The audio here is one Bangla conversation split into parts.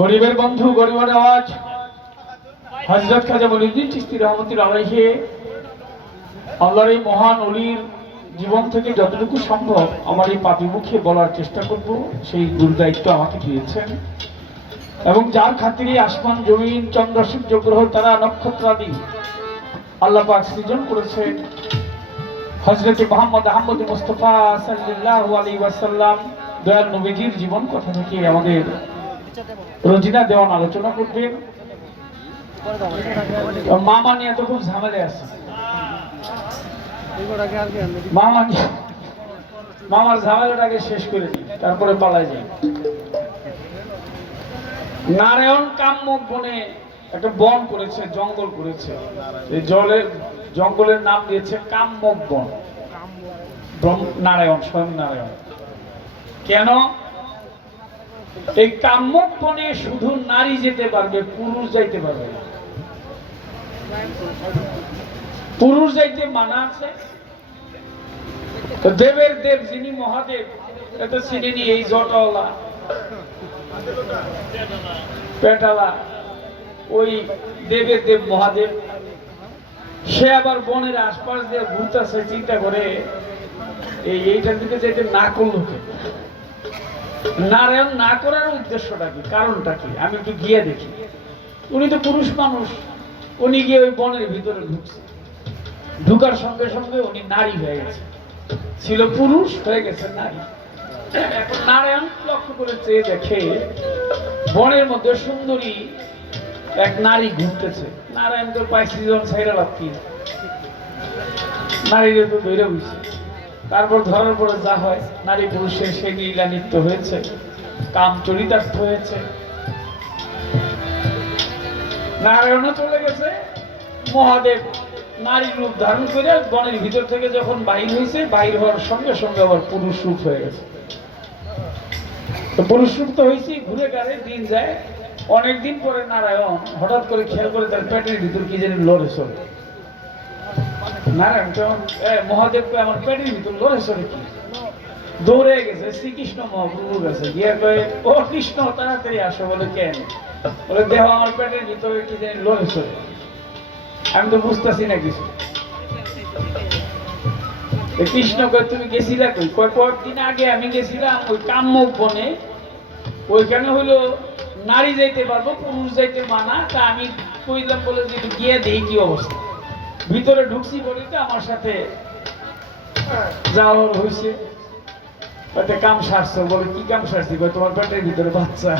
গরিবের বন্ধু গরিবের আওয়াজ হযরত খাজা মঈনুদ্দিন চিশতি রহমাতুল্লাহ আলাইহি আল্লাহর এই মহান ওলির জীবন থেকে যতটুকু সম্ভব আমার এই পাপী মুখে বলার চেষ্টা করব। সেই গুরু দায়িত্ব আমাকে দিয়েছেন এবং যার খাতিরে আসমান জমিন চন্দ্র সূর্য গ্রহ তারা নক্ষত্রাদি আল্লাহ পাক সৃজন করেছেন। হযরত মুহাম্মদ আহমদ মুস্তাফা সাল্লাল্লাহু আলাইহি ওয়াসাল্লাম দয়াল নবীজির জীবন কথা থেকে আমাদের রোজিনা দেওয়ান আলোচনা করবেন। মামা নিয়ে তো খুব ঝামেলা আছে। মামার ঝামেলাটাকে শেষ করে দিই, তারপরে পালাই যাই। নারায়ণ কাম্যক বনে একটা বন করেছে, জঙ্গল করেছে। এই জঙ্গলের নাম দিয়েছে কাম্যক বন। নারায়ণ, স্বয়ং নারায়ণ। কেন এই কাম্যক বনে শুধু নারী যেতে পারবে, পুরুষ যাইতে পারবে না? পুরুষ যাইতে মানা আছে। দেবের দেব যিনি মহাদেব, এটা চিনেনি? এই জটাওয়ালা পেটালা, ওই দেবের দেব মহাদেব, সে আবার বনের আশপাশ দিয়ে ঘুরতেছে। চিন্তা করে এইটার দিকে যেতে না করলো কে? নারায়ণ না করার উদ্দেশ্যটা কি, কারণটা কি? আমি একটু গিয়ে দেখি। উনি তো পুরুষ মানুষ, উনি গিয়ে ওই বনের ভিতরে ঢুকছে। ঢুকার সঙ্গে সঙ্গে উনি নারী হয়ে গেছে। ছিল পুরুষ, হয়ে গেছে নারী। এখন নারায়ণ লক্ষ্য করে চেয়ে দেখে বনের মধ্যে সুন্দরী এক নারী ঘুরতেছে। নারায়ণ তো পাইছি যখন ছাইরা লাভ, নারীরা তো ধরে বুঝছে। তারপর ধরার পরে যা হয়, নারী পুরুষের সেই লীলানৃত্য হয়েছে, কাম চরিতার্থ হয়েছে। নারায়ণও চলে গেছে। মহাদেব নারী রূপ ধারণ করে বনের ভিতর থেকে যখন বাহির হয়েছে, বাহির হওয়ার সঙ্গে সঙ্গে আবার পুরুষ রূপ হয়ে গেছে। তো পুরুষ রূপ তো হয়েছে, ঘুরে গাড়ে দিন যায়। অনেকদিন পরে নারায়ণ হঠাৎ করে খেয়াল করে তার পেটের ভিতর কি জানি লড়ে চলে। নারায়ণ কেমন মহাদেবকে আমার পেটের ভিতর লড়ে চলে কি? দৌড়ে গেছে শ্রীকৃষ্ণ মহাপ্রভুর কাছে, গিয়ে কয়ে, ও কৃষ্ণ তাড়াতাড়ি আসো। বলে কেন? বলে দেহ আমার পেটের ভিতরে কি জানি লড়ে চলে, আমি তো বুঝতেছি না কিছু। কৃষ্ণ কয়, তুমি গেছিলা কই? কয়েকদিন আগে আমি গেছিলাম ওই কাম্যক বনে, ওইখানে হলো নারী যাইতে পারবো, পুরুষ যাইতে মানা। তা আমি কইলাম বলে যে গিয়ে দেখি কি অবস্থা। ভিতরে ঢুকছি বলিতে আমার সাথে যাওয়ার হয়েছে। কাম সারছো? বলে কি কাম সারছি? তোমার পেটের ভিতরে বাচ্চা।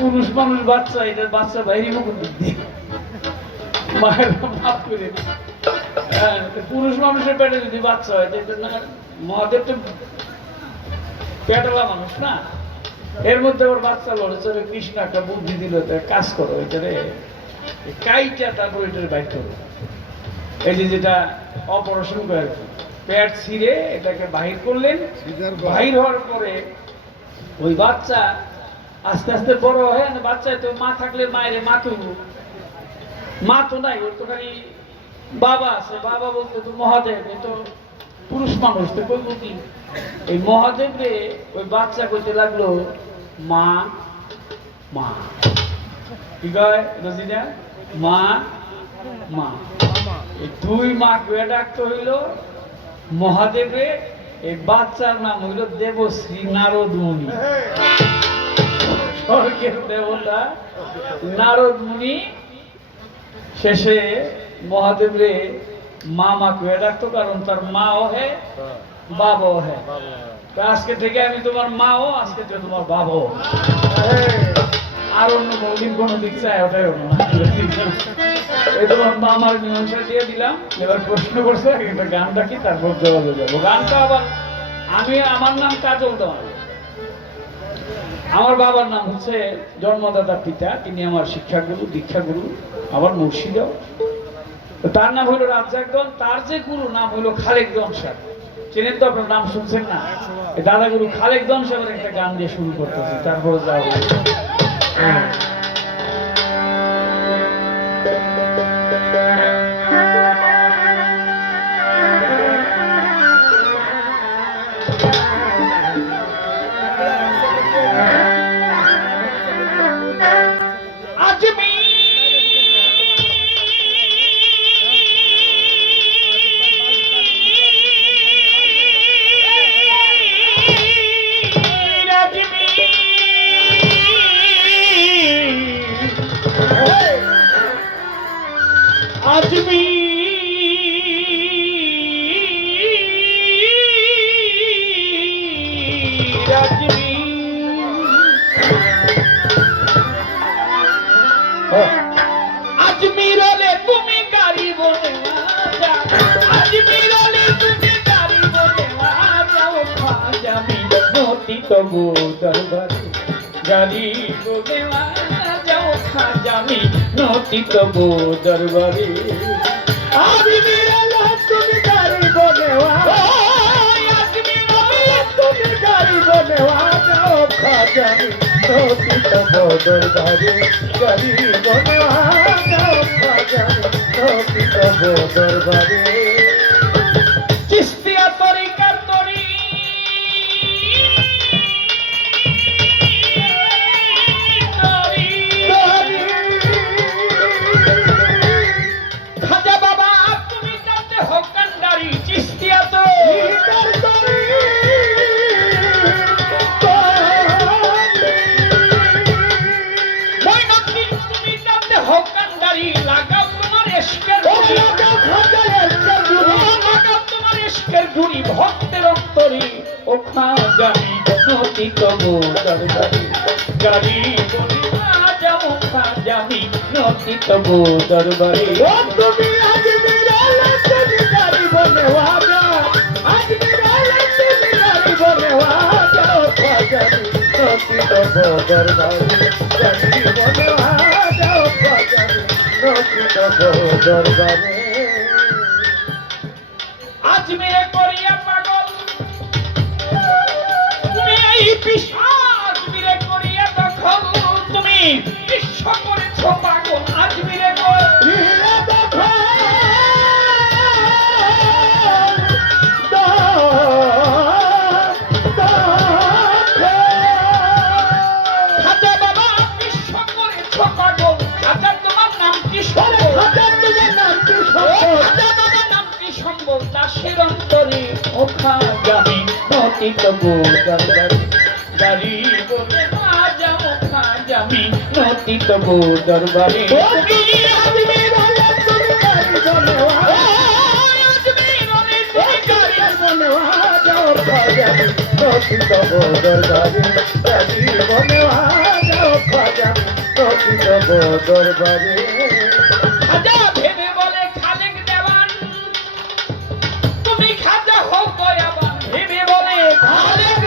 পুরুষ মানুষ বাচ্চা, এটার বাচ্চা বাইরে মায়ের মাফ করে। পুরুষ মানুষের পেটে যদি বাচ্চা হয়, মহাদেব তো পেটালা মানুষ না, এর মধ্যে আবার বাচ্চা লড়ে চলে। কৃষ্ণ একটা বুদ্ধি দিল, কাজ করো এটারে কাইটা, তারপর এটারে বাইর করো। এই যে যেটা অপারেশন করে আর কি, পেট ছিঁড়ে এটাকে বাহির করলেন। বাহির হওয়ার পরে ওই বাচ্চা আস্তে আস্তে বড় হয়। বাচ্চায় তো মা থাকলে মায়ের মা তো নাই, ওর তো খালি বাবা আছে। বাবা বলতে তো মহাদেব, এ তো পুরুষ মানুষ, তো কই বুঝি। এই মহাদেব রে ওই বাচ্চা কইতে লাগলো, মা মা। কি কয় রোজিনা? মা মা। এই দুই মা কয়ে ডাকতে হইল মহাদেবরে। এই বাচ্চার নাম হইল দেবশ্রী নারদ মুনি, স্বর্গের দেবতা নারদ মুনি। শেষে মহাদেব রে মামা কয়ে ডাকতো, কারণ তার মাও হে বাবাও হে। আজকে থেকে আমি তোমার মাও, আজকে থেকে তোমার বাবাও। আর অন্য মৌলিক কোন দিক চাই ওটাই এই তোমার মামার মীমাংসা দিয়ে দিলাম। এবার প্রশ্ন করছে গানটা কি, তারপর জবাবে যাবো। গানটা আবার আমার নাম কাজল দেওয়া। আমার বাবার নাম হচ্ছে জন্মদাতা পিতা, তিনি আমার শিক্ষাগুরু, দীক্ষাগুরু, আবার মুর্শিদাও। তার নাম হইল রাজ্জাক দল। তার যে গুরু নাম হইল খালেক দন সাহেব। চেনেন তো? আপনার নাম শুনছেন না? দাদা গুরু খালেক দন সাহেবের একটা গান দিয়ে শুরু করতেছি, তারপরে যাও। তবু দরবারে গরিব যাও খাজামি নতি তবু দরবারে তুমি গরিব নেওয়া তুমি গরিব নেওয়া যাও খাজামি নতি তবু দরবারে গরিব নেওয়া যাও খাজামি নতি তবু দরবারে চিস্তিয়া তরিকার তরি খাজা বাবা তুমি জানতে হকান্ডারি চিস্তিয়া তো মইনুদ্দিন তুমি জানতে হকান্ডারি লাগাও তোমার এশকের গুড়ি ভক্তের অন্তরে ও খাজামি নতি তবু দরবারে গাড়ি বলি যাও খাজামি নতি তবু দরবারে তুমি আজমির আলে তুমি গরিব নেওয়া যাও আজমির আলে তুমি গরিব নেওয়া যাও খাজামি নতি তবু দরবারে গরিব নেওয়া যাও খাজামি নতি তবু দরবারে আজমিরে করিয়া পাগল তুমি এই আজমিরে করিয়া দখল তুমি বিশ্ব করেছ পাগল আজমিরে খাজা বাবা বিশ্ব করেছ পাগল খাজা তোমার নাম কি সম্বল দাসের অন্তরে ও খাজামি নতি তবু দরবারে গাড়ি বলে যাও খাজামি নতি তবু দরবারে নতি তবু দরবারে গরিব নেওয়া যাও খাজামি নতি তবু দরবারে খাজা ভেবে বলে খালেক দেওয়ান তুমি খাজা হোক দয়াবান ভেবে বলে খালেক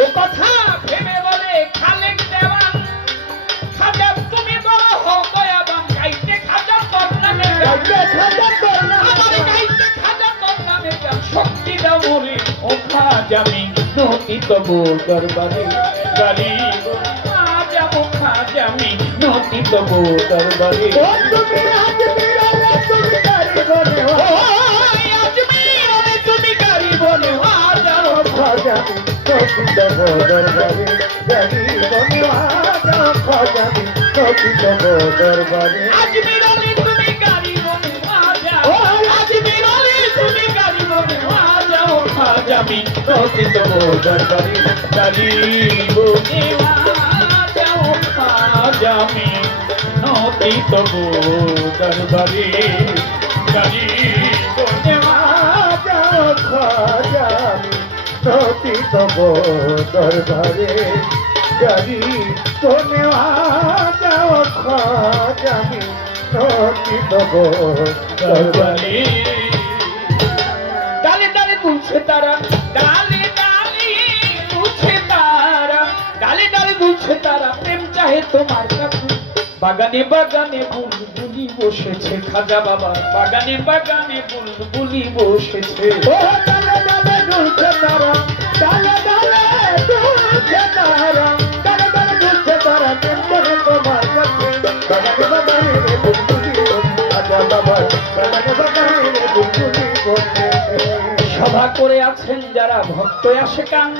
ও কথা ভেবে বলে খালেক দেওয়ান খাজা তুমি বড় হোক দয়াবান গাইতে খাজা তোর নামে আমার গাইতে খাজা তোর নামে শক্তি দাও মরে ও খাজামি নতি তবু দরবারে গরিব যাও খাজামি নতি তবু দরবারে তুমি আজমির আলে তুমি গরিব নেওয়া আজমিরে তুমি গরিব নেওয়া যাও খাজামি নতি তবু দরবারে গরিব নেওয়া যাও খাজামি নতি তবু দরবারে আজমিরে তুমি গরিব নেওয়া যাও আজমিরে তুমি গরিব নেওয়া যাও খাজামি নতি তবু দরবারে গরিব নেওয়া যাও খাজামি নতি তবু দরবারে গরিব নেওয়া যাও খাজামি নতি তবু দরবারে গরিব নেওয়া যাও খাজামি নতি তবু দরবারে ডালে ডালে দুলছে তারা ডালে ডালে দুলছে তারা ডালে ডালে দুলছে তারা প্রেম চাহে তোমার কাছে বাগানে বাগানে বুলবুলি বসেছে খাজা বাবা বাগানে বাগানে বুলবুলি বসেছে ও ডালে ডালে দুলছে তারা ডালে ডালে দুলছে তারা ডালে ডালে দুলছে তারা প্রেম চাহে তোমার কাছে বাগানে বাগানে বুলবুলি বসেছে আজা বাবা বাগানে বাগানে বুলবুলি বসেছে সভা করে আছেন যারা ভক্ত আসে কান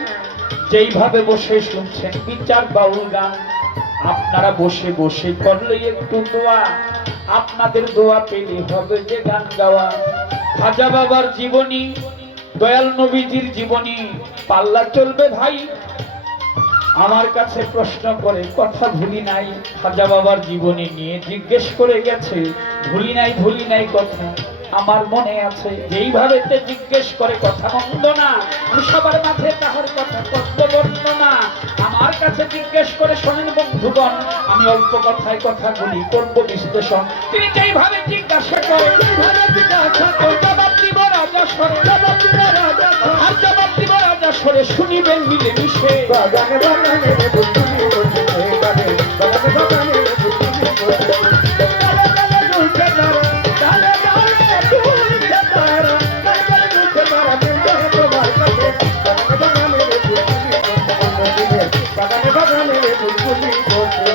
যেইভাবে বসে শুনছেন বিচার বাউল গান আপনারা বসে বসে করলে একটু দোয়া আপনাদের দোয়া পেলে হবে যে গান গাওয়া খাজা বাবার জীবনী দয়াল নবীজির জীবনী পাল্লা চলবে ভাই আমার কাছে প্রশ্ন করে কথা ভুলি নাই খাজা বাবার জীবনী নিয়ে জিজ্ঞেস করে গেছে ভুলি নাই কথা আমার মনে আছে যেইভাবে তে জিজ্ঞেস করে কথা মন্দ না সবার মাঝে তাহার কথা কষ্ট বর্ণনা আমার আমার কাছে জিজ্ঞেস করে শোনেন বন্ধুগণ, আমি অল্প কথায় কথা বলি, করব বিশ্লেষণ। তিনি যেইভাবে জিজ্ঞাসা করেন জবাব দিব রাজা স্বরে, আর জবাব দিব রাজা স্বরে, শুনিবেন মিলেমিশে। বাগানে বাগানে বুলবুলি বসে, বাগানে বাগানে বুলবুলি বসে, ডালে ডালে দুলছে তারা, ডালে ডালে দুলছে তারা, ডালে ডালে দুলছে তারা, মিলবে তোমার কাছে। বাগানে বাগানে বুলবুলি বসে।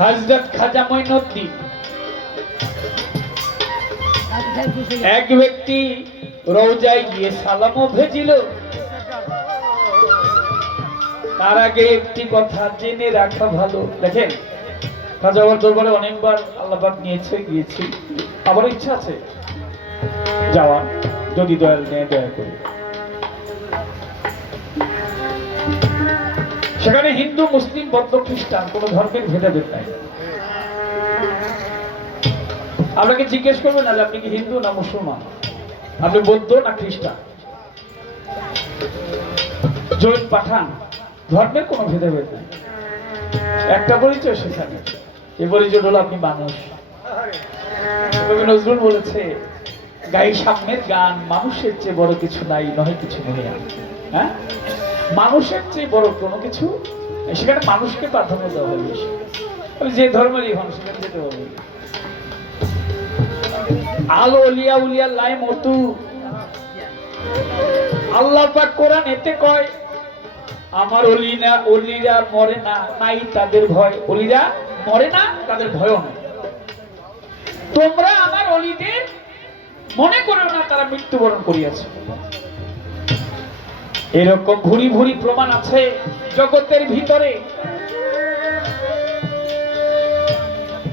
হযরত খাজা মঈনুদ্দিন এক ব্যক্তি রওজায় গিয়ে সালামও ভেজিল। তার আগে একটি কথা জেনে রাখা ভালো। দেখেন, খাজা বাবার দরবারে অনেকবার আল্লাহ পাক নিয়েছে, গিয়েছি, আবার ইচ্ছা আছে যাওয়া, যদি দয়াল নেয় দয়া করে। সেখানে হিন্দু, মুসলিম, বৌদ্ধ, খ্রিস্টান কোন ধর্মের ভেদাভেদ নাই। আপনাকে জিজ্ঞেস করবেন, আপনি কি হিন্দু না মুসলমান, আপনি বৌদ্ধ না খ্রিস্টান, জৈন, পাঠান, ধর্মের কোনো ভেদাভেদ নাই। একটা পরিচয় সেখানে, এই পরিচয় হলো আপনি মানুষ। কবি নজরুল বলেছে, গাই সামনের গান, মানুষের চেয়ে বড় কিছু নাই, নয় কিছু মনে। হ্যাঁ, মানুষের চেয়ে বড় কোনো কিছু, সেখানে মানুষকে প্রাধান্য দেওয়া হবে বেশি। আমি যে ধর্মেরই হন সেখানে যেতে হবে। আলো অলিয়া উলিয়া লাই মতু, আল্লাহ পাক কোরআন এতে কয়, আমার অলিরা অলিরা মরে না, নাই তাদের ভয়। অলিরা মরে না, তাদের ভয়ও নাই। তোমরা আমার অলিদের মনে করো না তারা মৃত্যুবরণ করিয়াছে। এরকম ভুরি ভুরি প্রমাণ আছে জগতের ভিতরে।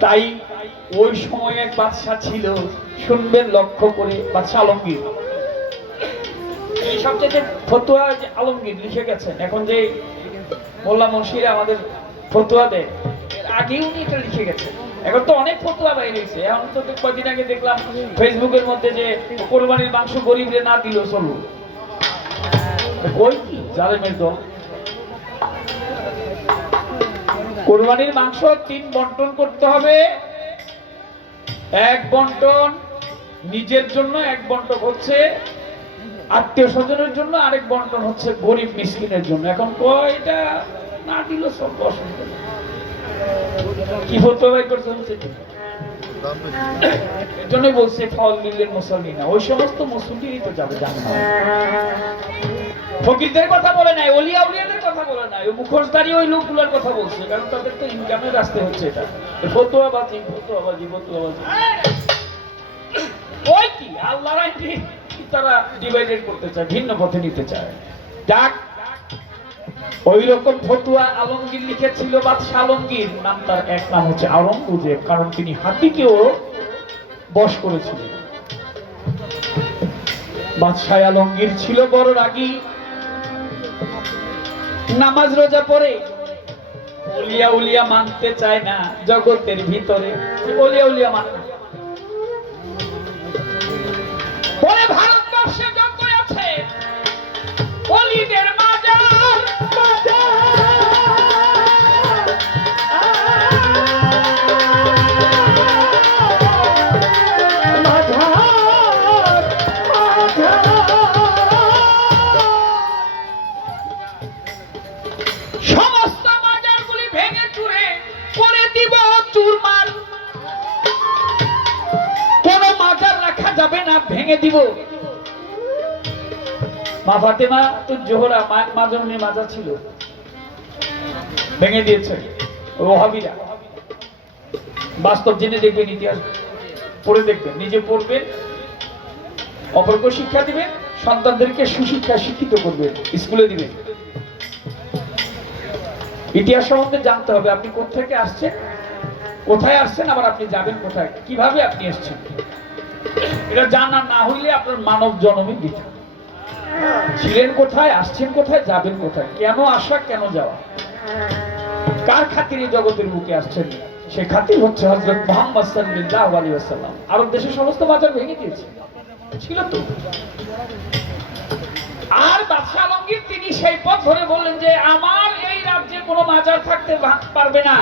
তাই ওই সময় এক বাদশা ছিল, শুনবেন লক্ষ্য করে, বাদশা আলমগীর। এই সবচেয়ে ফতোয়া যে আলমগীর লিখে গেছেন, এখন যে মোল্লা মুন্সিরা আমাদের ফতোয়া দেয়, এর আগে উনি এটা লিখে গেছেন। এখন তো অনেক ফতোয়া বাইরে হয়েছে। এখন তো কয়েকদিন আগে দেখলাম ফেসবুকের মধ্যে যে কোরবানির মাংস গরিবরে না দিলেও চলবে। কই কি জালেমের দল। কোরবানির মাংস 3 বন্টন করতে হবে। এক বন্টন নিজের জন্য, এক বন্টন হচ্ছে আত্মীয় স্বজনের জন্য, আরেক বন্টন হচ্ছে গরিব মিসকিনের জন্য। এখন কয়টা না দিল সব অসুবিধা, কি হতে হয় করছে। এর জন্য বলছে ফল দিলেন মুসল্লি না, ওই সমস্ত মুসল্লিই তো যাবে জান্নাতে। ফকিরদের কথা বলে নাই, ওলিয়া উলিয়াদের কথা বলে নাই, ওই মুখোশধারী ওই লোকগুলোর কথা বলছে, কারণ তাদের তো ইনকামের রাস্তা হচ্ছে এটা। ফতোয়াবাজি ফতোয়াবাজি ফতোয়াবাজি, ওই কি আল্লাহর আইনটি তারা ডিভাইডেড করতে চায়, ভিন্ন পথে নিতে চায়। যাক, ওই রকম ফতুয়া আলমগীর লিখেছিল। বাদশা আলমগীর নাম, তার এক নাম হচ্ছে আওরঙ্গজেব, কারণ তিনি হাতিকেও বশ করেছিলেন। বাদশা আলমগীর ছিল বড় রাগী, নামাজ রোজা পড়ে, ওলিয়া উলিয়া মানতে চায় না জগতের ভিতরে। ওলিয়া উলিয়া মানে না। বলে ভারতবর্ষে যত আছে অলিদের মাজার, সমস্ত মাজারগুলি ভেঙে চুরে করে দিব চুরমার। কোন মাজার রাখা যাবে না, ভেঙে দিব। মা ফাতেমা তো জোহরা মা জননী মাজার ছিল, ভেঙে দিয়েছে ওহাবিরা। বাস্তব জেনে দেখবেন, ইতিহাস পড়ে দেখবেন, নিজে পড়বেন, অপরকে শিক্ষা দিবেন, সন্তানদেরকে সুশিক্ষা শিক্ষিত করবেন, স্কুলে দিবেন। ইতিহাস সম্বন্ধে জানতে হবে, আপনি কোথা আসছেন, কোথায় আসছেন, আবার আপনি যাবেন কোথায়, কিভাবে আপনি এসেছেন। এটা জানা না হইলে আপনার মানব জন্মই বৃথা। ছিলেন কোথায়, আসছেন কোথায়, যাবেন কোথায়, কেন আসা, কেন যাওয়া, কার খাতিরে জগতের বুকে আসছেন, সে খাতির হচ্ছে হযরত মুহাম্মদ সাল্লাল্লাহু আলাইহি ওয়াসাল্লাম। আরব দেশের সমস্ত মাজার ভেঙে দিয়েছে, ছিল তো। আর বাদশা আলমগীর তিনি সেই পথ ধরে বললেন যে আমার এই রাজ্যে কোনো মাজার থাকতে পারবে না,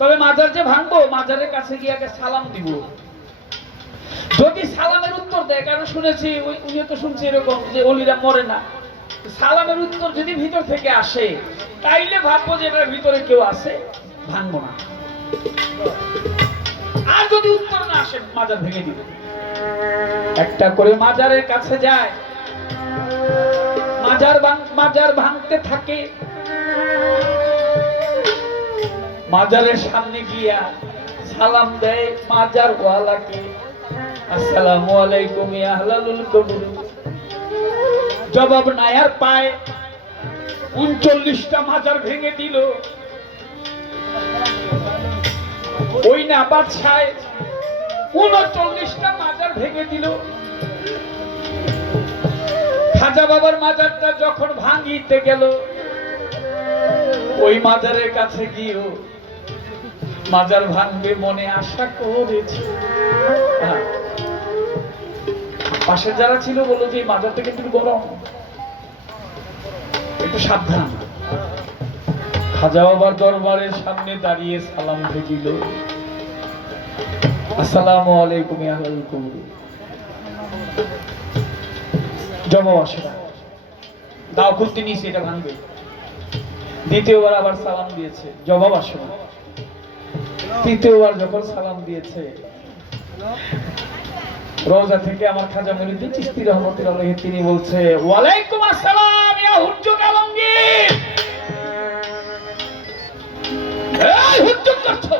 তবে মাজার যে ভাঙবো মাজারের কাছে গিয়ে আগে সালাম দিব। যদি সালামের উত্তর দেয়, কারণ শুনেছি উনিও তো শুনছি এরকম যে অলিরা মরে না, সালামের উত্তর যদি ভিতর থেকে আসে তাইলে ভাববো যে এটার ভিতরে কেউ আছে, ভাঙবো না। আর যদি উত্তর না আসে মাজার ভেঙে দিবে। একটা করে মাজারের কাছে যায়, মাজার ভাঙতে থাকে। মাজারের সামনে গিয়া সালাম দেয় মাজার ওয়ালাকে, আসসালামু আলাইকুম ইয়া আহলাল কবর। জবাব নাই আর পায়। 39টা মাজার ভেঙে দিল। ওই না বাদশাহ 39টা মাজার ভেঙে দিল। খাজা বাবার মাজারটা যখন ভাঙিতে গেল, ওই মাজারের কাছে গিয়েও মাজার ভাঙবে মনে আশা করেছে। পাশে যারা ছিল বললো যে মাজারটা কিন্তু গরম, একটু সাবধান। খাজা বাবার দরবারের সামনে দাঁড়িয়ে সালাম দিল, আসসালামু আলাইকুম ইয়া আহলাল কবর। জবাব আসে না। দাও খুলতে নিয়েছে, এটা ভাঙবে। দ্বিতীয়বার আবার সালাম দিয়েছে, জবাব আসে না। তৃতীয়বার যখন সালাম দিয়েছে, রওজা থেকে আমার খাজা মুঈনুদ্দিন চিশতি রাহমাতুল্লাহ আলাইহি তিনি বলছে, ওয়ালাইকুম আসসালাম ইয়া হুজ্জত আলমগীর। এই হুজ্জত করছো,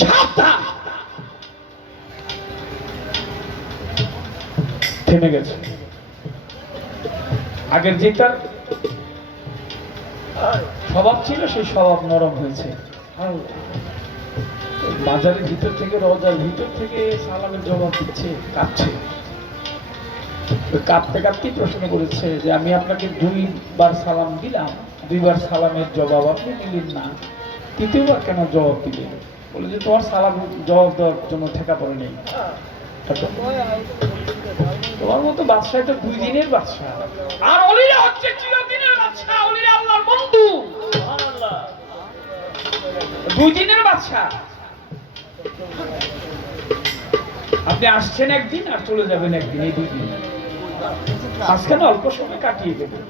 সাবধান। থেমে গেছে। আগের যেটা স্বভাব ছিল সেই স্বভাব নরম হয়েছে। মাজারের ভিতর থেকে, রওজার ভিতর থেকে সালামের জবাব দিচ্ছে, কাঁপছে। কাঁপতে কাঁপতেই প্রশ্ন করেছে যে আমি আপনাকে 2বার সালাম দিলাম, 2বার সালামের জবাব আপনি দিলেন না, তৃতীয়বার কেন জবাব দিলেন? বলে যে তোমার সালাম জবাব দেওয়ার জন্য ঠেকা পড়ে নেই। তোমার মতো বাদশাহ তো 2 দিনের বাদশাহ, আর ওলিরা হচ্ছে চিরদিনের বাদশাহ। ওলিরা আল্লাহর বন্ধু, সুবহানাল্লাহ। 2 দিনের বাদশাহ। আপনি আসছেন একদিন আর চলে যাবেন একদিন, এই 2 দিন। আজকাল অল্প সময় কাটিয়ে দেবেন,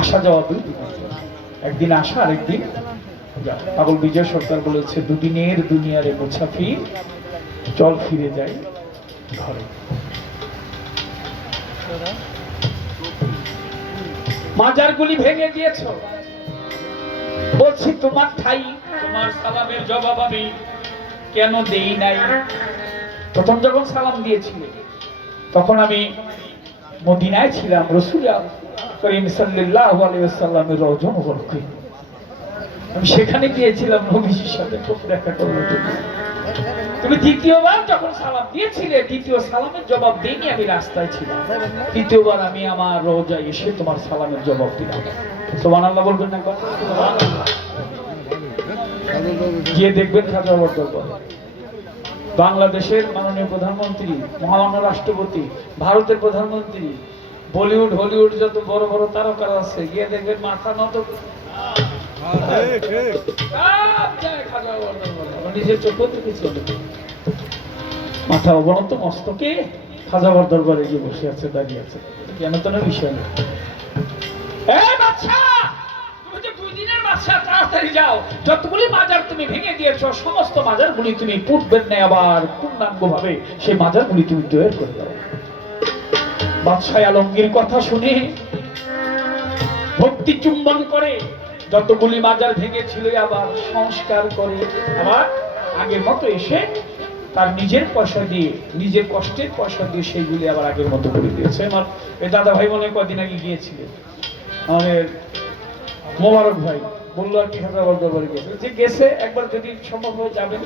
আসা যাওয়া 2 দিন, একদিন আসা আর একদিন যাও। পাগল বিজয় সরকার বলেছে, 2 দিনের দুনিয়ারে মুসাফির, চল ফিরে যাই ঘরে। মাজারগুলি ভেঙে দিয়েছ, বলছি তোমার ঠাই, তোমার সালামের জবাব আমি কেন দেই নাই? প্রথম যখন সালাম দিয়েছিলে তখন আমি মদিনায় ছিলাম, রাসূল করিম সাল্লাল্লাহু আলাইহি ওয়াসাল্লামের রওজা মুবারকে। আমি সেখানে গিয়েছিলাম নবীজির সাথে খুব দেখা করার জন্য। তুমি দ্বিতীয়বার যখন সালাম দিয়েছিলে, দ্বিতীয় সালামের জবাব দেইনি, আমি রাস্তায় ছিলাম। তৃতীয়বার আমি আমার রওজায় এসে তোমার সালামের জবাব দিলাম। সুবহানাল্লাহ বলবেন না? সুবহানাল্লাহ। গিয়ে দেখবেন খাজা বাবার দরবারে বাংলাদেশের মাননীয় প্রধানমন্ত্রী, মহামান্য রাষ্ট্রপতি, ভারতের প্রধানমন্ত্রী, বলিউড হলিউড যত বড় বড় তারকারা আছে, গিয়ে দেখবেন মাথা নত নিজের চোখ দেখেছি, মাথা অবনত মস্তকে খাজা বাবার দরবারে গিয়ে বসে আছে, দাঁড়িয়ে আছে। কেন তো না বিষয় না। তাড়াতাড়ি যাও, যতগুলি মাজার তুমি ভেঙে দিয়েছ সমস্ত মাজারগুলি তুমি পূর্বের ন্যায় আবার পূর্ণাঙ্গ ভাবে সেই মাজারগুলি তুমি তৈরি করে দাও। বাদশাহ আলমগীর কথা শুনে ভক্তি চুম্বন করে, যতগুলি মাজার ভেঙেছিল আবার সংস্কার করে, আবার আগের মতো এসে তার নিজের পয়সা দিয়ে, নিজের কষ্টের পয়সা দিয়ে সেইগুলি আবার আগের মতো করে দিয়েছে। আমার এই দাদা ভাই মনে কদিন আগে গিয়েছিলেন, আমাদের মোবারক ভাই বললো আর কি খাজা বাবার দরবারে গেছে, যে গেছে একবার যদি সম্ভব হয়ে যাবেন।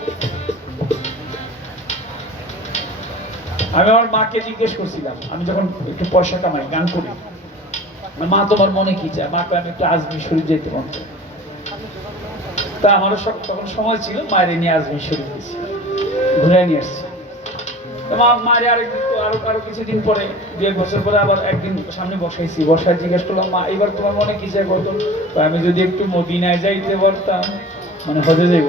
আমি আমার মাকে জিজ্ঞেস করছিলাম, আমি যখন একটু পয়সা কামাই, গান করি, মা তোমার মনে কি চায়? মাকে আমি একটু আজমির শরীফ যেতে মন চাই। তা আমারও তখন সময় ছিল, মায়ের নিয়ে আজমির শরীফ গেছি, ঘুরে নিয়ে আসছি। মায়ের আরো কিছুদিন পরে 2-1 বছর পরে আবার একদিন সামনে বসায় জিজ্ঞেস করলাম, মা এবার তোমার মনে কি চাই বলতো? আমি যদি একটু মদিনায় যাইতে পারতাম, মানে হজে যাইব।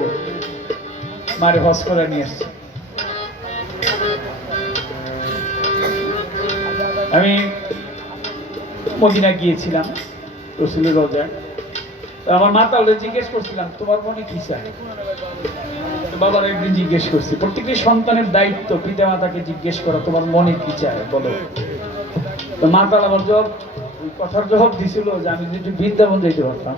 মারে হজ করে নিয়ে আসছে। আমি মদিনা গিয়েছিলাম রসুলের রোজায়। আমার মা তাহলে জিজ্ঞেস করছিলাম, তোমার মনে কি চাই? বাবার একদিন জিজ্ঞেস করছি, প্রত্যেকটি সন্তানের দায়িত্ব পিতা মাতাকে জিজ্ঞেস করা, তোমার মনে কি চায় বলো। তো মা তাহলে আমার কথার জবাব দিছিল যে আমি যদি বৃন্দাবন যাইতে পারতাম।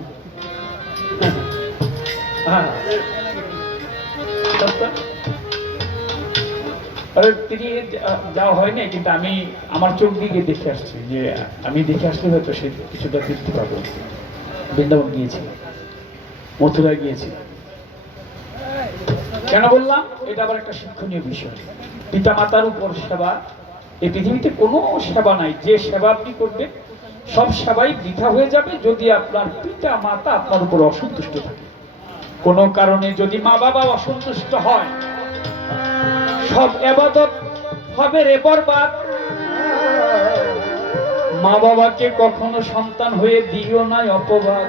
তিনি যাওয়া হয়নি, কিন্তু আমি আমার চোখ দিকে দেখে আসছি, যে আমি দেখে আসলে হয়তো সে কিছুটা তৃপ্তি পাবো। বৃন্দাবন গিয়েছি, মথুরায় গিয়েছি। কেন বললাম? এটা আবার একটা শিক্ষণীয় বিষয়। পিতা মাতার উপর সেবা, এই পৃথিবীতে কোনো সেবা নাই যে সেবা আপনি করবেন সব সেবাই বৃথা হয়ে যাবে যদি আপনার পিতা মাতা আপনার উপর অসন্তুষ্ট থাকে। কোনো কারণে যদি মা বাবা অসন্তুষ্ট হয়, সব ইবাদত হবে রে বরবাদ। মা বাবাকে কখনো সন্তান হয়ে দিও না অপবাদ।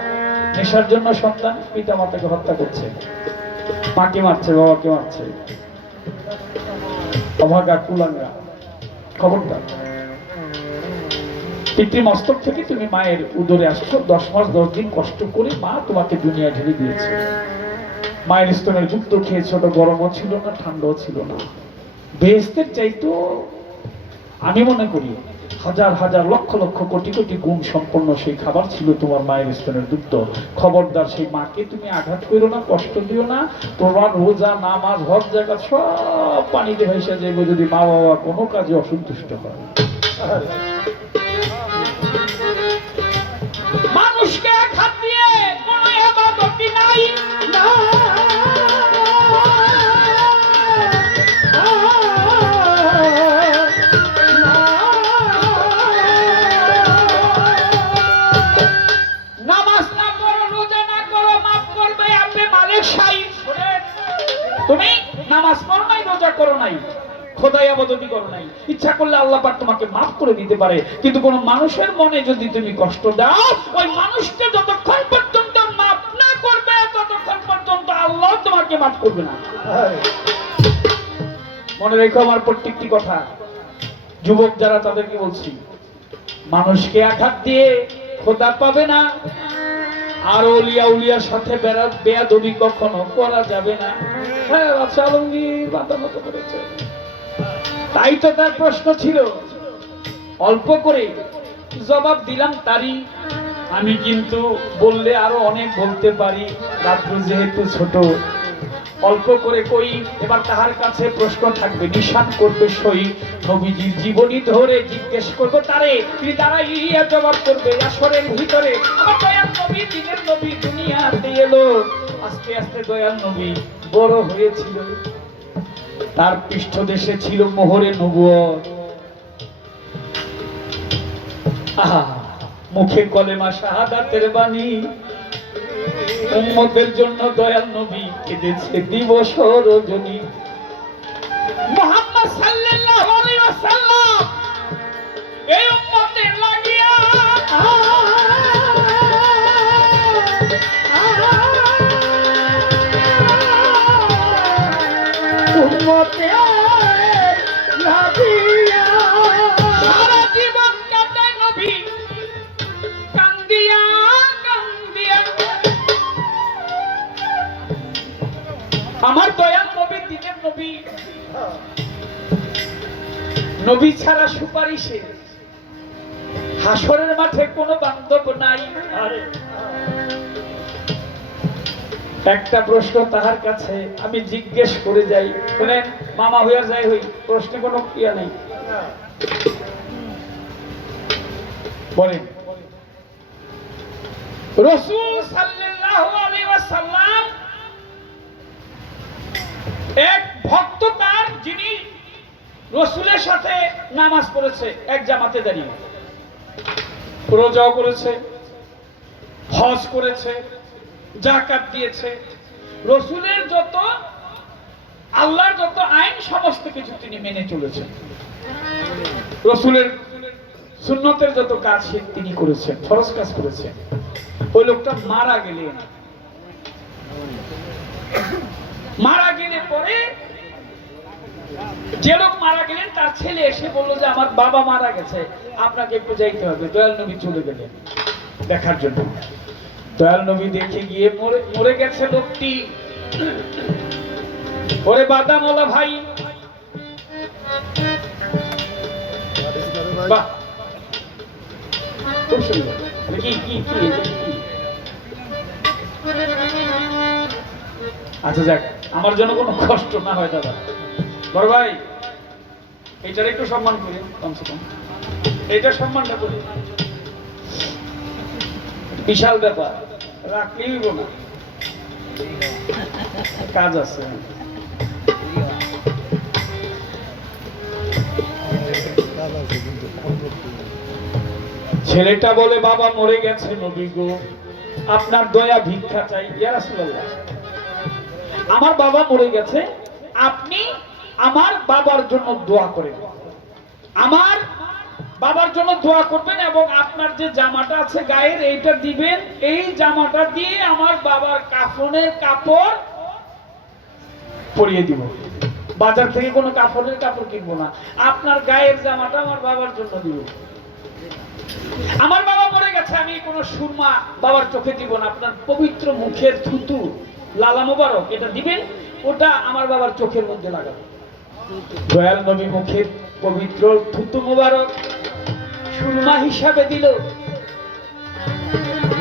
নেশার জন্য সন্তান পিতা মাতাকে হত্যা করছে, মাকে মারছে, বাবাকে মারছে, অভাগা কুলাঙ্গা। খবরদার। পিতৃ মস্তক থেকে তুমি মায়ের উদরে আসছো, 10 মাস 10 দিন কষ্ট করে মা তোমাকে দুনিয়া ঢেলে দিয়েছে। মায়ের স্তনের যুক্ত খেয়েছো, ওটা গরমও ছিল না ঠান্ডাও ছিল না। বেহেশতের চাইতো আমি মনে করি হাজার হাজার লক্ষ লক্ষ কোটি কোটি গুণ সম্পন্ন সেই খাবার ছিল তোমার মায়ের স্তনের দুগ্ধ। খবরদার, সেই মাকে তুমি আঘাত করো না, কষ্ট দিও না। তোমার রোজা নামাজ হজ জাকাত সব পানিতে ভেসে যাবে যদি মা বাবা কোনো কাজে অসন্তুষ্ট হয়। মানুষকে আঘাত দিয়ে কোনো ইবাদত নাই না। তুমি নামাজ পড়ো নাই, রোজা করো নাই, খোদাই ইবাদত করো নাই, ইচ্ছা করলে আল্লাহ পাক তোমাকে মাফ করে দিতে পারে। কিন্তু কোন মানুষের মনে যদি তুমি কষ্ট দাও, ওই মানুষকে যতক্ষণ পর্যন্ত মাফ না করবে ততক্ষণ পর্যন্ত আল্লাহ তোমাকে মাফ করবে না। মনে রেখো আমার প্রত্যেকটি কথা। যুবক যারা, তাদেরকে বলছি, মানুষকে আঘাত দিয়ে খোদা পাবে না, আর ওলিয়া উলিয়ার সাথে বেয়াদবি কখনো করা যাবে না। হ্যাঁ, বাদশা আলমগীর বাধা মতো করেছে, তাই তো তার প্রশ্ন ছিল। অল্প করে জবাব দিলাম তারই। আমি কিন্তু বললে আরো অনেক বলতে পারি, রাত্র যেহেতু ছোট, অল্প করে কই। এবার তাহার কাছে প্রশ্ন থাকবে, নিশান করবে সই। নবীজির জীবনী ধরে জিজ্ঞেস করবো তারে, তিনি দাঁড়াইয়া জবাব করবে। আসরের ভিতরে আমার দয়াল নবী, দিনের নবী দুনিয়াতে এলো। আস্তে আস্তে দয়াল নবী বড় হয়েছিল, তার পৃষ্ঠদেশে ছিল মোহরে নবুয়ত। আহা, মুখে কলেমা শাহাদাতের বাণী। উম্মতের জন্য দয়াল নবী কেঁদেছে দিবস রজনী। মুহাম্মদ সাল্লাল্লাহু আলাইহি ওয়াসাল্লাম এই উম্মতের লাগিয়া উম্মতের লাগিয়া সারা জীবন কাটে নবী কান্দিয়া কান্দিয়া। আমার দয়াল নবী, দিনের নবী, নবী ছাড়া সুপারিশে হাসরের মাঠে কোনো বান্ধব নাই। একটা প্রশ্ন তাহার কাছে আমি জিজ্ঞেস করে যাই, শুনেন মামা হইয়া যাই হই, প্রশ্নে কোনো ক্রিয়া নেই। বলেন, রাসূল সাল্লাল্লাহু আলাইহি ওয়াসাল্লাম এক ভক্ত, তার যিনি রাসূলের সাথে নামাজ পড়েছে এক জামাতে দাঁড়িয়ে, রোজাও করেছে, হজ করেছে, যাকাত দিয়েছে, রাসূলের যত আল্লাহর যত আইন সমস্ত কিছু তিনি মেনে চলেছেন। রাসূলের সুন্নতের যত কাজ তিনি করেছেন, ফরজ কাজ করেছেন। ওই লোকটা মারা গেলেন, মারা গেলে পরে যে লোক মারা গেলেন তার ছেলে এসে বলল যে আমার বাবা মারা গেছে, আপনাকে একটু যাইতে হবে। দয়াল নবী চলে গেলেন দেখার জন্য। দয়াল নবী দেখে গিয়ে মরে গেছে লোকটি। ওরে বাদামওয়ালা ভাই, বাহ খুব সুন্দর। কি কি কি এটা কি? আচ্ছা যাক, আমার জন্য কোনো কষ্ট না হয় দাদা। বড় ভাই এইটার একটু সম্মান করি, কমসে কম এইটার সম্মানটা করি। বিশাল ব্যাপার, রাখলেই হইব না, কাজ আছে। ছেলেটা বলে বাবা মরে গেছে নবী গো, আপনার দয়া ভিক্ষা চাই। ইয়া রাসূলুল্লাহ, আমার বাবা মরে গেছে, আপনি আমার বাবার জন্য দোয়া করেন, আমার বাবার জন্য দোয়া করবেন এবং আপনার যে জামাটা আছে গায়ের এইটা দিবেন। এই জামাটা দিয়ে আমার বাবার কাফনের কাপড় পরিয়ে দিব। বাজার থেকে কোনো কাফনের কাপড় কিনবো না, আপনার গায়ের জামাটা আমার বাবার জন্য দিব। আমার বাবা মরে গেছে, আমি কোনো সুরমা বাবার চোখে দিব না, আপনার পবিত্র মুখের থুতু লালা মোবারক এটা দিবেন, ওটা আমার বাবার চোখের মধ্যে লাগাবেন। দয়াল নবী মুখের পবিত্র থুতু মোবারক সুরমা হিসাবে দিল।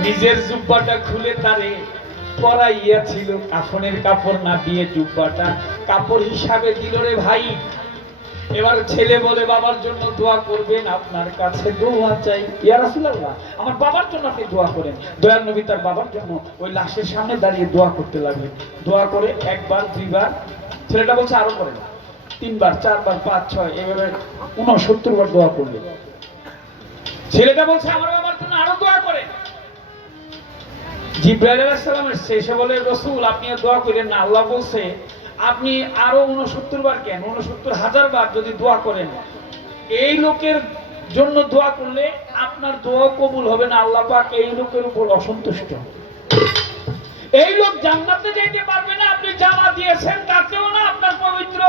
নিজের জুব্বাটা খুলে তারে পরাইয়াছিল, কাফনের কাপড় না দিয়ে জুব্বাটা কাপড় হিসাবে দিল রে ভাই। এবার ছেলে বলে বাবার জন্য দোয়া করবেন, আপনার কাছে দোয়া চাই। ইয়া রাসূলুল্লাহ, আমার বাবার জন্য আপনি দোয়া করেন। দয়াল নবী তার বাবার জন্য ওই লাশের সামনে দাঁড়িয়ে দোয়া করতে লাগলেন। দোয়া করে একবার দুইবার, ছেলেটা বলছে আরো করেন, 3 বার 4 বার 5 6 এভাবে 69 বার দোয়া করলেন। ছেলেটা বলছে আমার বাবার জন্য আরো দোয়া করেন। জিবরাইল আলাইহিস সালাম এসে বলে রাসূল আপনি দোয়া করেন না, আল্লাহ বলছে আপনি আরো 69 বার কেন, 69,000 বার যদি দোয়া করেন, এই লোকের জন্য দোয়া করলে আপনার দোয়া কবুল হবে না, আল্লাহ পাক এই লোকের উপর অসন্তুষ্ট। এই লোক জান্নাতে যেতে পারবে না, আপনি জামা দিয়েছেন তাতেও না, আপনার পবিত্র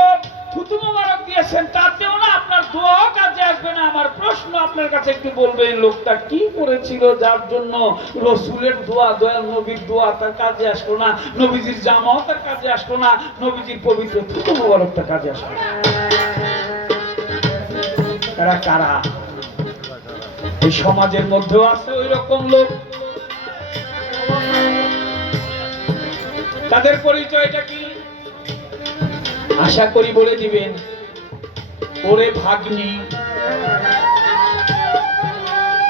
থুতু মোবারক দিয়েছেন তাতেও না, আপনার দোয়া কাজে আসবে না। আমার প্রশ্ন আপনার কাছে একটু বলবেন, লোকটা কি করেছিল যার জন্য রাসূলের দোয়া, দয়াল নবীর দোয়া তার কাজে আসলো না, নবীজির জামাও তার কাজে আসলো না, নবীজির পবিত্র থুতু মোবারক তার কাজে আসলো না? এরা কারা? এই সমাজের মধ্যেও আছে ওই রকম লোক। তাদের পরিচয়টা কি আশা করি বলে দিবেন। ওরে ভাগ্নি,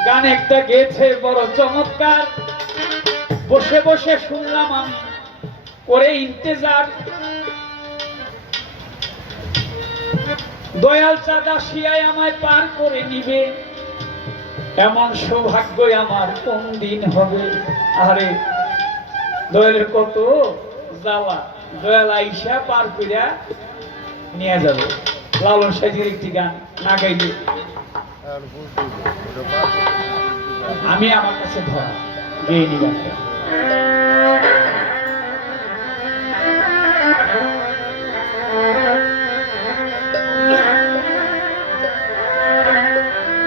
গান একটা গেয়েছে বড় চমৎকার, বসে বসে শুনলাম আমি, ওরে ইন্তেজার। দয়াল চাঁদ আসিয়ায় আমায় পার করে নিবে, এমন সৌভাগ্যই আমার কোন দিন হবে। আরে দয়ালের কত জ্বালা, দয়াল আইসা পার কইরা নিয়ে যাবে। লালন সাইজির একটি গান না গাইলে আমি আমার কাছে ধরা গেয়ে নি গানটা।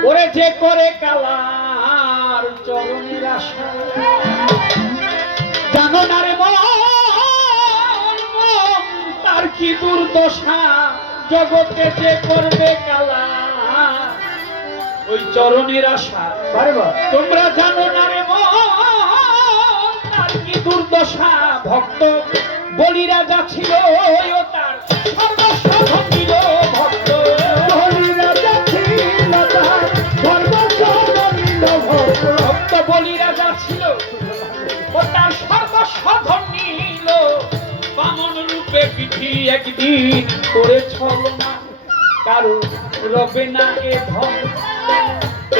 ওরে যে করে কালার চরণের আশা, জানো না রে মন তার কি দুর্দশা, জগতে যে করবে কালা ওই চরণের আশা। তোমরা জানো না রে মন তার কি দুর্দশা, ভক্ত বলি রাজা ছিল ও তার সর্বস্ব ভঙ্গিল, ভক্ত বলি রাজা ছিল তার সর্বস্ব ভঙ্গিল, ভক্ত বলি রাজা ছিল ও তার সর্বস্ব ধন্যিল। বামন রূপে পিঠি একদিন করে ছলনা, কারো রবে না এ ধন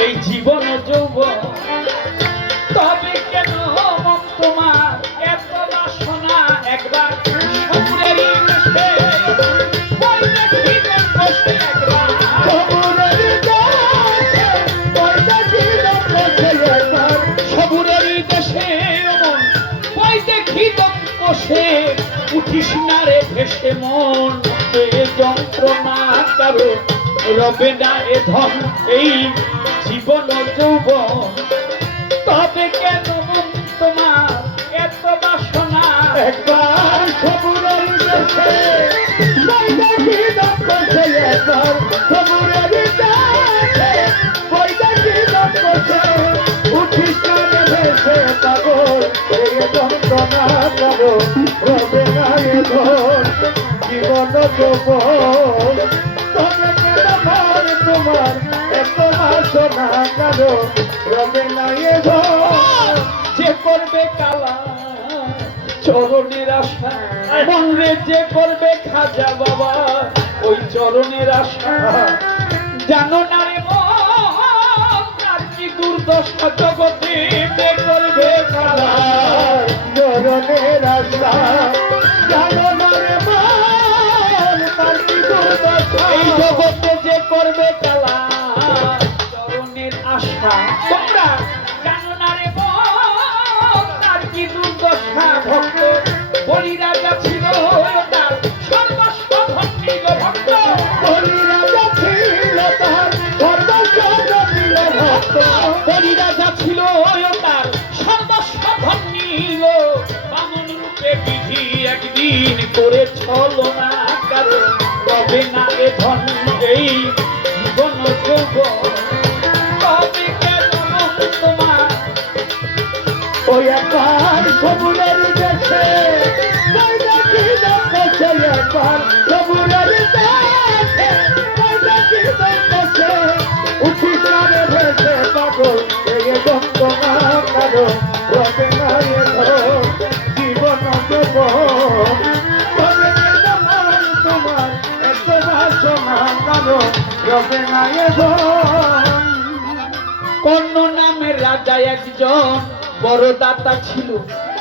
এই জীবন যৌবন, তবে কেন তোমার এত বাসনা, একবার শ্বশুরেরই দেশে হৃদম কোষে উঠিস না রে ভেসে মন এ যন্ত্রণা কারো রবে না এ ধন এই জীবন যৌবন তবে কেন মন তোমার এত বাসনা একবার সবুরের দেশে বৈদাকি দক্ষে একবার সবুরের দেশে বৈদাকি দক্ষে উঠিস না রে ভেসে পাগল এই যন্ত্রণা কারো রবে না এ ধন জীবন যৌবন তবে কেন মন তোমার এত বাসনা কারো রবে না এ ধন যে করবে কালা চরণের আশা মন রে যে করবে খাজা বাবা ওই চরণের আশা জানো না রে মন আর কি দুর্দশা জগতে যে করবে কালা চরণের আশা জানো না রে মন তার কি দুর্দশা এই জগতে যে করবে কালা চরণের আশা তোমরা জানো না রে মন আর কি দুর্দশা ভক্ত বলি রাজা ছিল তার সর্বস্ব ভক্তিল ভক্ত বলি রাজা ছিল তার সর্বস্ব ছিল ভক্ত বলি রাজা ছিল তার সর্বস্ব ধন্যিল বামন রূপে বিধি একদিন করে ছলো না কারো তবে না এ ধন্য এই জীবন যৌবন তবে কেন মন তোমার ওই একবার সবুরের দেশে বৈদাকি দক্ষে একবার সবুরের দেশে বৈদাকি দক্ষে উঠিস না রে ভেসে পাগল এই যন্ত্রণা কারো রবে না এ ধন জীবন যৌবন তবে কেন মন তোমার এত বাসনা কারো রবে না এ ধন কর্ণ নামের রাজা একজন বড় দাতা ছিল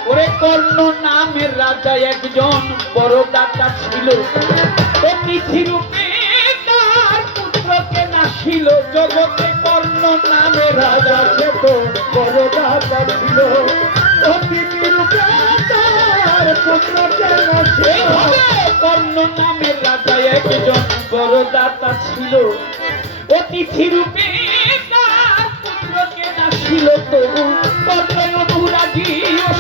ওরে কর্ণ নামের রাজা একজন বড় দাতা ছিল অতিথি রূপে তার পুত্রকে নাসিল জগতে কর্ণ নামের রাজা রাজা সে তো বড় দাতা ছিল অতিথি রূপে তার পুত্রকে নাসিল এইভাবে কর্ণ নামের রাজা একজন বড় দাতা ছিল অতিথি রূপে তার পুত্রকে নাসিল তবু কর্ণ অনুরাগী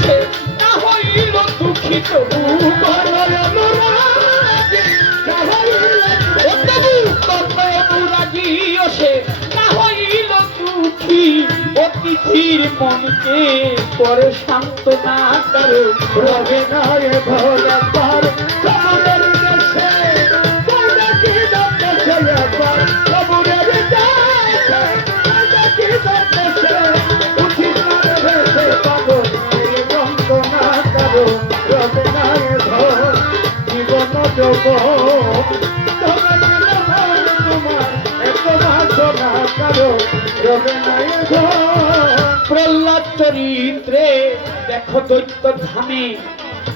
সে না হইল দুঃখী তবু কর্ণ অনুরাগী না হইল তবু কর্ণ অনুরাগী সে না হইল দুঃখী অতিথির মনকে পরে সান্ত্বনা করো রবে না এ ধন একবার সবুরের দেশে বৈদাকি দক্ষে একবার সবুরের দেশে বৈদাকি দক্ষে উঠিস না রে ভেসে পাগল এই যন্ত্রণা কারো রবে না এ ধন জীবন যৌবন তবে কেন মন তোমার এত বাসনা কারো রবে না এ ধন প্রহ্লাদ চরিত্রে দেখো দৈত্য ধামে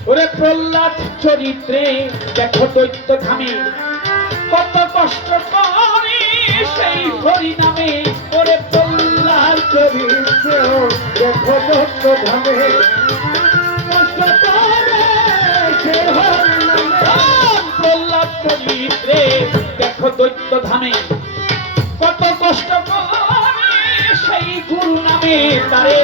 ওরে প্রহ্লাদ চরিত্রে দেখো দৈত্য ধামে কত কষ্ট করে সেই হরি নামে ওরে প্রহ্লাদ চরিত্রেও দেখো দত্ত ধামে কষ্ট করে সে হরি নামে প্রহ্লাদ চরিত্রে দেখো দৈত্য ধামে কত কষ্ট করে সেই গুরু নামে তারে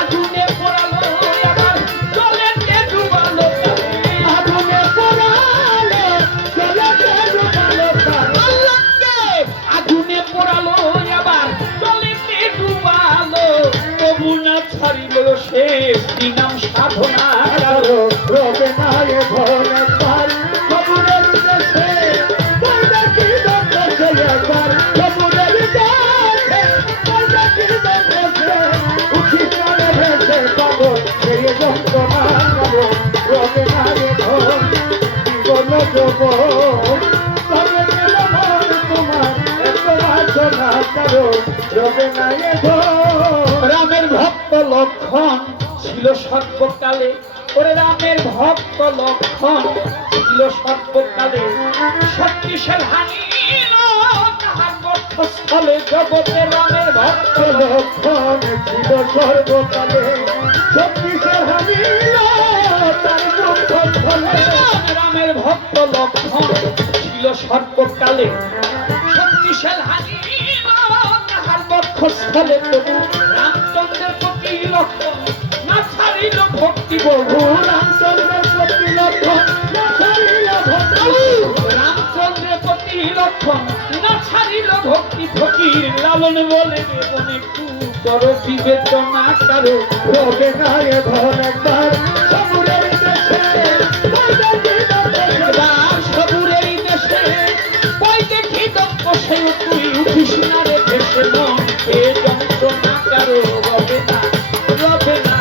আগুনে পোড়ালো আবার জলেতে ডুবালো তারে আগুনে পোড়ালো জলেতে ডুবালো তার আল্লাহকে আগুনে পোড়ালো আবার জলেতে ডুবালো তবু না ছাড়িল সে শ্রীনাম সাধনা কারো রবে না এ ধন একবার সবুরের দেশে বৈদাকি দক্ষে একবার সবুরের দেশে বৈদাকি দক্ষে উঠিস না রে ভেসে পাগল এই যন্ত্রণা কারো রবে না এ ধন জীবন যৌবন তবে কেন মন তোমার এত বাসনা কারো রবে না এ ধন রামের ভক্ত লক্ষণ ছিল সর্বকালে ওরে রামের ভক্ত লক্ষণ ছিল সর্বকালে শক্তিশাল হানিল তাহার বক্ষস্থলে জগতে রামের ভক্ত লক্ষণ ছিল সর্বকালে চব্বিশের হানিল তার বক্ষস্থলে রামের ভক্ত লক্ষণ ছিল সর্বকালে শক্তিশাল হানি তাহার বক্ষস্থলে তবু রামচন্দ্রের প্রতি লক্ষণ না ছাড়িল ভক্তি বহু রামচন্দ্রের প্রতি লক্ষণ না ছাড়িল ভক্তি রামচন্দ্রের প্রতি লক্ষণ না ছাড়িল ভক্তি ফকির লালন বলে মনে কর বিবেচনা কারো রবে না এ ধন একবার সবুরের দেশে একবার সবুরের দেশে কই দেখি দক্ষ সে তুই উঠিস না রে ভেসে মন এ যন্ত্রণা কারো রবে না রবে না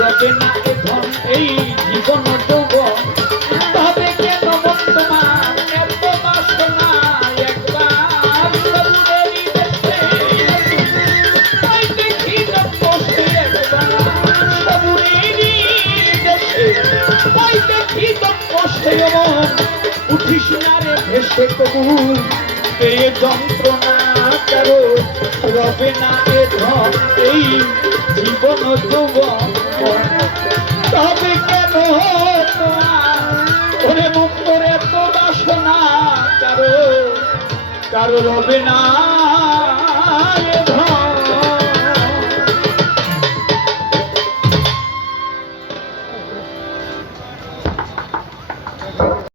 রবে না এ ধন এই জীবন যৌবন তবে কেন মন তোমার এত বাসনা একবার সবুরের দেশে কই দেখি দক্ষ সে একবার সবুরের দেশে কই দেখি দক্ষ সে মন উঠিস না রে ভেসে কবু এ যন্ত্রণা কারো রবে না এ ধন এই জীবন যৌবন তবে কেন তোমার ওরে মুক্তর এত বাসনা কারো কারো রবে না